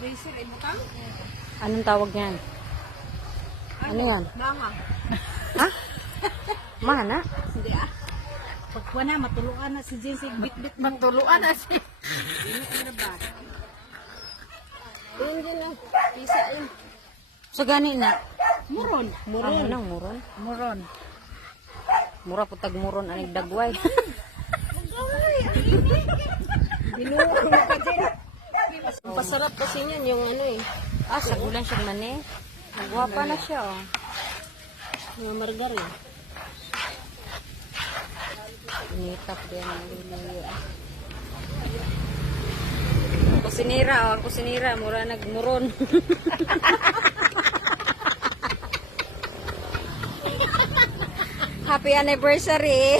Freezer ay butang? Anong tawag niyan? Ano yan? Banga. Ha? Mana? Hindi ah. Pagkuha na, matuluan na si Jinsig. Bit-bit matuluan na si. Ano ba? Yun din lang. Pisa yun. So gani na. Muron. Muron. Ano muron? Muron. Mura putag muron anig dagway. Binuong mo ka din. Ang pasarap kasi niyan yung ano eh. Sa gulan siya man eh. Nagwapa na siya oh. Mga margarin. Initap din ang liliyo. Kusinira oh, ang kusinira. Mura nagmuron. Happy anniversary!